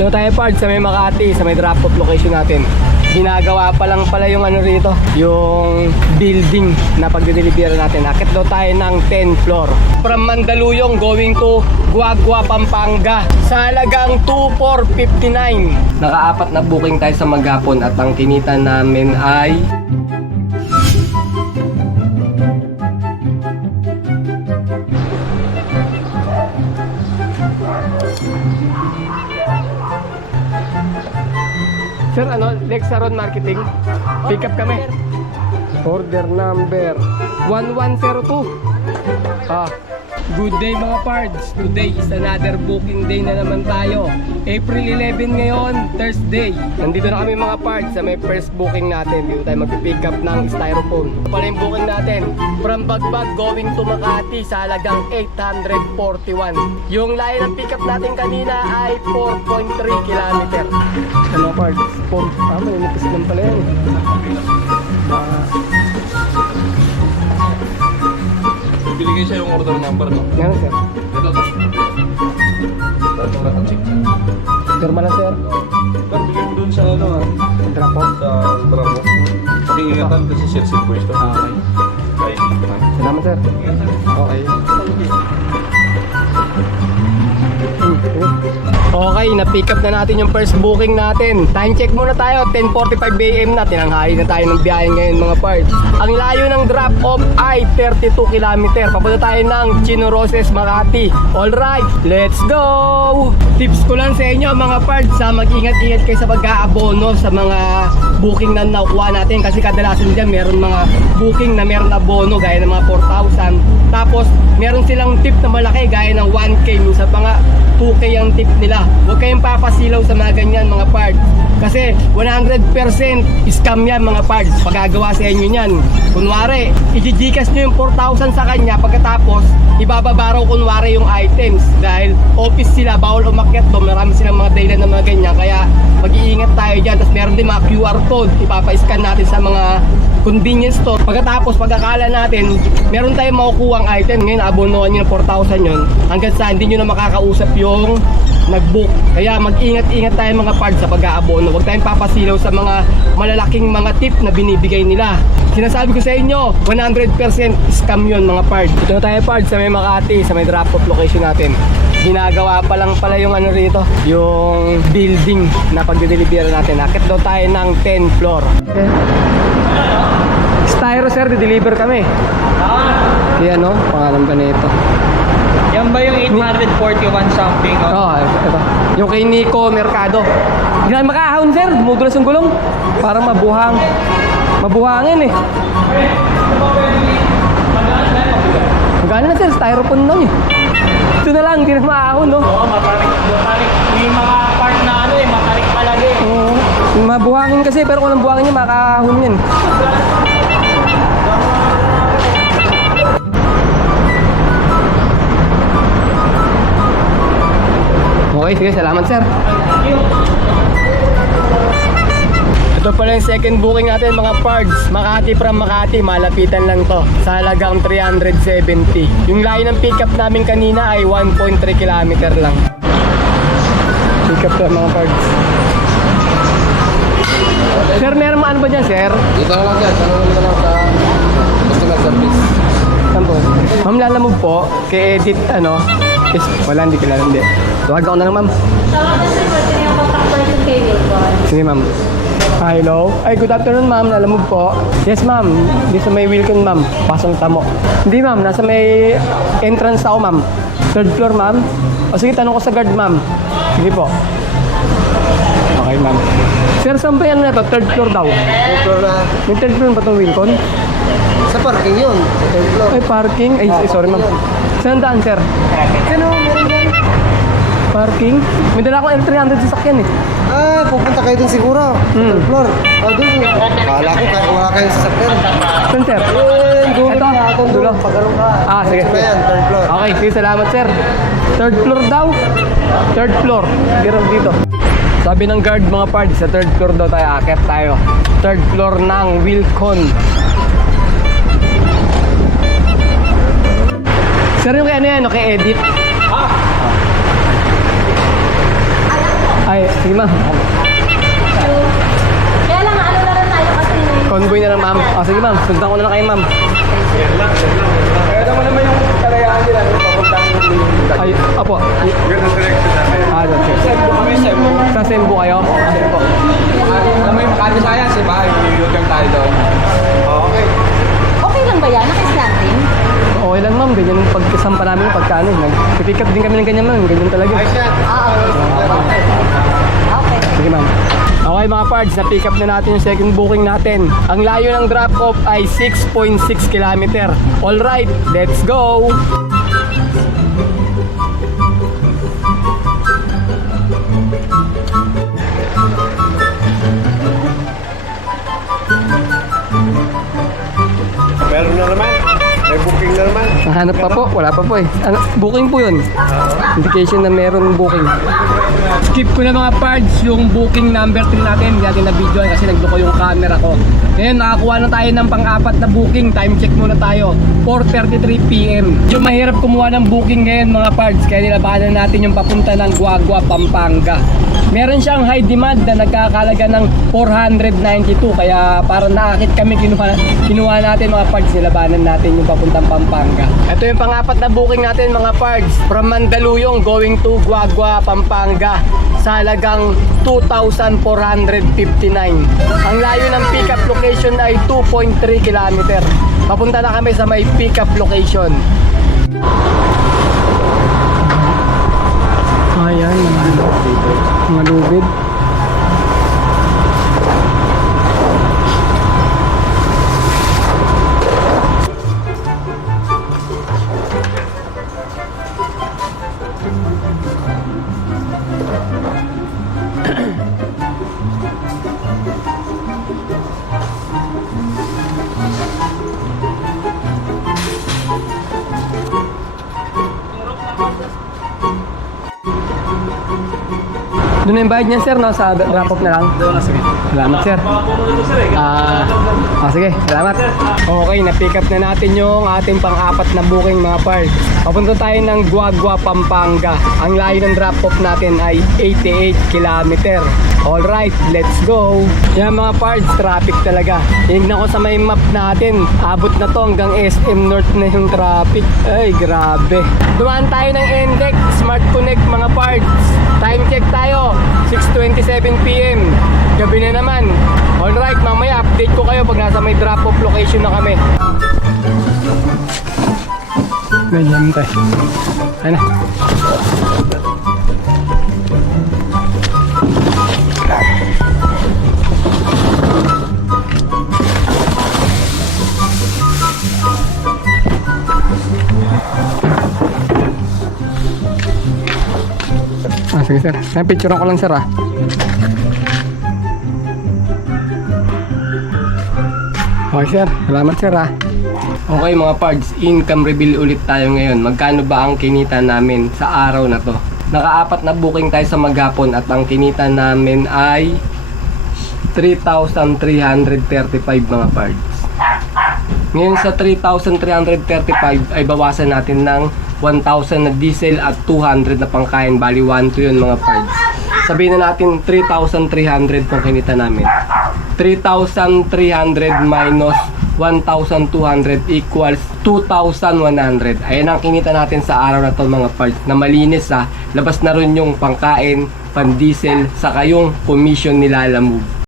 Dito tayo parts sa may Makati, sa may drop-off location natin. Ginagawa pa lang pala yung ano rito, yung building na pagdidelivery natin. Akit daw tayo ng 10th floor. From Mandaluyong going to Guagua, Pampanga. Sa halagang 2,459. Naka-4 na booking tayo sa maghapon at ang kinita namin ay Sir, ano? Lexaron Marketing. Pick up kami. Order number 1102. Good day mga pards. Today is another booking day na naman tayo. April 11 ngayon, Thursday. Nandito na kami mga pards sa may first booking natin. Dito tayo mag-pick up ng styrofoam. Ito pala yung booking natin. From Bagbag going to Makati sa halagang 841. Yung layo ng pick up natin kanina ay 4.3 kilometer. Ano pards? Malinipis lang pala yan. Binigay siya yung order number, no? Yan sir. Ito. Datong nakacheck. Pirma lang sir. Sir, bigay mo dun sa ano ha? Drop off. Sa drama. Pakiingatan kasi share sa pwesto. Okay. Ay, Salamat sir. Okay. Okay, na-pick up na natin yung first booking natin. Time check muna tayo, 10:45 AM na. Tinanghali na tayo ng biyahe ngayon mga parts. Ang layo ng drop-off ay 32 km. Papunta tayo ng Chino Roses, Makati. Alright, let's go! Tips ko lang sa inyo mga parts, mag-ingat-ingat kayo sa pag-aabono sa mga booking na nakuha natin. Kasi kadalasan dyan, meron mga booking na meron abono gaya ng mga 4,000. Tapos, meron silang tip na malaki gaya ng 1K. Minsan pa nga 2K ang tip nila. Huwag kayong papasilaw sa mga ganyan mga parts. Kasi 100% scam yan mga parts. Pagkagawa sa inyo yan. Kunwari, i-gcash nyo yung 4,000 sa kanya. Pagkatapos, ibababa raw kunwari yung items. Dahil office sila, bawal umakyat doon. Marami silang mga dahilan na mga ganyan. Kaya mag-iingat tayo dyan. Tapos meron din mga QR code. Ipapa-scan natin sa mga convenience store. Pagkatapos, pagkakala natin, meron tayong makukuha ang item. Ngayon, abonohan nyo ng 4,000 yun. Hanggang sa hindi nyo na makakausap yung nag-book. Kaya mag-ingat-ingat tayo mga parts sa pag-aabono. Huwag tayong papasilaw sa mga malalaking mga tip na binibigay nila. Sinasabi ko sa inyo, 100% scam yun mga parts. Ito na tayo parts sa may Makati, sa may drop-off location natin. Ginagawa pa lang pala yung ano rito, yung building na pagdidelivery natin. Akit daw tayo ng 10th floor. Okay. Styro sir, di-deliver kami. Yan no, pangalan ba nito? Yan ba yung 841 something? Oo, ito. Yung kay Nico Mercado. Hindi na makahon sir, dumudulas yung gulong. Parang mabuhangin eh. Magana na sir, styrofoam lang eh. Ito na lang, hindi na maahon no. Oo, matarik. Yung mga part na ano eh, matarik palagi. Oo. Mabuhangin kasi, pero kung ang buhangin niya, makahon yan. Okay, sige, salamat sir. Ito pala yung second booking natin mga parts. Makati from Makati, malapitan lang to. Sa halagang 370. Yung layo ng pick up namin kanina ay 1.3 kilometer lang. Pick up to mga parts. Sir, meron ano ba dyan sir? dito na lang yan. Tanong na lang sa customer service. Saan po? Ma'am, lalamog po. Kay edit is, wala, hindi kilala, hindi. Tuwag ako na lang ma'am. Tawag na sir, pwede yung contact person kay Wilcon. Sige ma'am. Hello. Ay, good afternoon ma'am. Lalamog po. Yes ma'am. Hindi sa may Wilcon ma'am. Pasong tamo. Hindi ma'am. Nasa may entrance ako ma'am. Third floor ma'am. O sige, tanong ko sa guard ma'am. Sige po. Okay ma'am. Sir, saan ba yan na to? Third floor daw. Floor na. May third floor ba itong Wilcon? Sa parking yun. Floor. Ay, parking. Ay, sorry ma'am. Saan daan sir? Ano, meron yan. Parking? May dala akong L300 sasakyan eh. Pupunta kayo dun siguro. Third floor. Dun. Kala ko wala kayong sasakyan. Saan sir? Dulo Ito? na ako. Dulo. Pagano'n ka. Sige. Sige. Yan, third floor. Okay, sige, salamat sir. Third floor daw. Third floor. Meron dito. Sabi ng guard mga party, sa third floor daw tayo, akit tayo. Third floor ng Wilcon. Sir, yung kay ano yan, kay edit? Ay, sige ma'am. Kaya lang, ano na lang tayo kasi Convoy na lang ma'am. O sige ma'am, sundan ko na lang kayo ma'am. Kaya naman naman yung talayaan nila, yung papuntang Ay, opo. Ganun direction namin. Doon sir. Sembo kami, Sembo. Sa Sembo kayo? Sembo. Alam mo yung Makati Science, diba? Yung tayo doon. Okay. okay lang ba yan? Naka-slanting? Okay lang ma'am, ganyan yung pagkasampa namin yung pagkano. Nag-pick up din kami ng ganyan ma'am, ganyan talaga. Ayos yan. Okay. Okay. Sige ma'am. Okay mga pards, na-pick up na natin yung second booking natin. Ang layo ng drop-off ay 6.6 km. Alright, let's go! Meron na naman. May booking na naman. Nahanap pa po, wala pa po eh. Ano, booking po yun. Indication na meron booking. Skip ko na mga parts yung booking number 3 natin. Hindi natin na-video kasi nagduko yung camera ko. Ngayon, nakakuha na tayo ng pang-apat na booking. Time check muna tayo. 4:33 PM. Yung mahirap kumuha ng booking ngayon mga parts. Kaya nilabanan natin yung papunta ng Guagua, Pampanga. Meron siyang high demand na nagkakalaga ng 492. Kaya parang naakit kami, kinuha natin mga parts. Nilabanan natin yung papuntang Pampanga. Ito yung pang-apat na booking natin mga parts. From Mandaluyong going to Guagua, Pampanga. Sa halagang 2,459. Ang layo ng pick-up location ay 2.3 km. Papunta na kami sa may pick-up location. Ayan, mga lubid. Doon na yung bayad niyan sir, no? Sa drop-off na lang. Doon na, sige. Salamat sir. Sige, salamat. Okay, na-pick up na natin yung ating pang-apat na booking mga parts. Papunta tayo ng Guagua, Pampanga. Ang layo ng drop-off natin ay 88 km. Alright, let's go. Yan mga parts, traffic talaga. Tingnan ko sa may map natin. Abot na to hanggang SM North na yung traffic. Ay, grabe. Dumaan tayo ng NDEC, Smart Connect mga parts. Time check tayo, 6:27 PM. Gabi na naman. Alright, mamaya update ko kayo pag nasa may drop-off location na kami. Ganyan tayo. Ayun na. Sige sir. May picture ko lang sir Okay sir. Salamat sir Okay mga pards, income reveal ulit tayo ngayon. Magkano ba ang kinita namin sa araw na to? Nakaapat na booking tayo sa maghapon at ang kinita namin ay 3,335 mga pards. Ngayon sa 3,335 ay bawasan natin ng 1,000 na diesel at 200 na pangkain. Bali 1 to yun mga pards. Sabihin na natin 3,300 kung kinita namin. 3,300 minus 1,200 equals 2,100. Ayan ang kinita natin sa araw na to mga pards. Na malinis labas na rin yung pangkain, pan diesel, saka yung commission nila lamove.